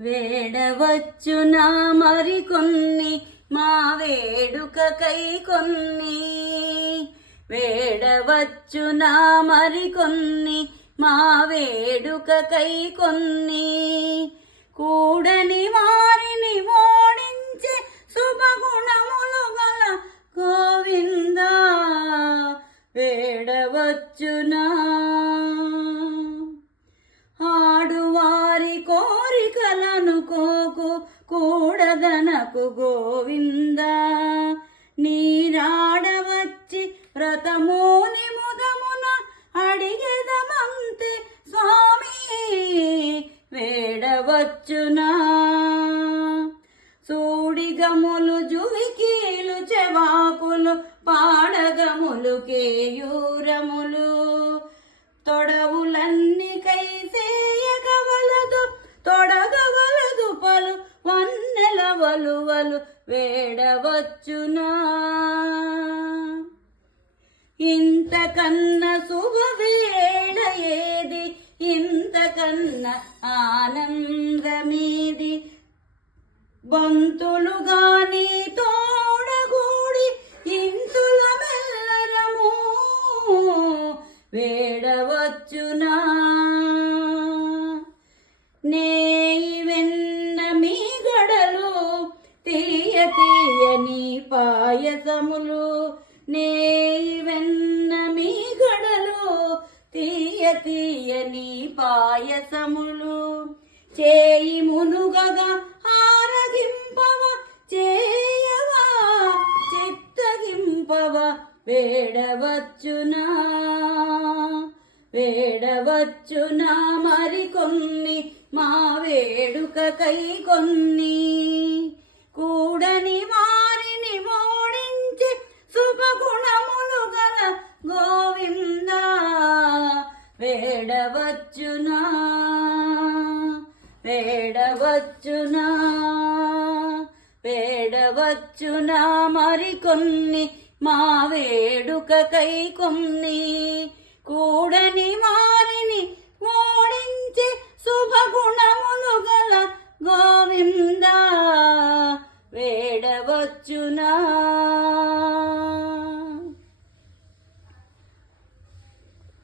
వేడవచ్చునా మరికొన్ని మా వేడుకకై కొన్ని, వేడవచ్చునా మరికొన్ని మా వేడుకకై కొన్ని, కూడని వారిని ఓడించే శుభగుణములు గల గోవిందా వేడవచ్చునా. ఆడువారి కోరికలను కోకు కూడదనకు గోవిందా, నీరాడవచ్చి వ్రతమోని ముదమున అడిగెదమంతే స్వామి వేడవచ్చునా. సూడిగములు జువికీలు చెవాకులు పాడగములు కేయూరములు, తొడవులన్నీ కైసేయగవలదు తొడగవలదు పలు వన్నెల వలువలు వేడవచ్చునా. ఇంతకన్నా శుభవేళ ఏది, ఇంతకన్నా ఆనందమేది, బంతులుగాని తోడగూడి ఇంతుల మెల్లరము వేడవచ్చునా. నేయి వెన్న మీ గడలు తీయ తీయని పాయసములు, నేయి వెన్న మీ గడలు తీయ తీయని పాయసములు, చేయి మునుగగా ఆరగింపవ చేయవా చిత్తగింపవ వేడవచ్చునా. వేడవచ్చునా మరికొన్ని మా వేడుకకై కొన్ని, కూడని వారిని ఓడించి శుభగుణములు గల గోవిందా వేడవచ్చునా. వేడవచ్చునా వేడవచ్చునా మరికొన్ని మా వేడుకకై కొన్ని, కూడని వారిని ఓడించే శుభగుణములు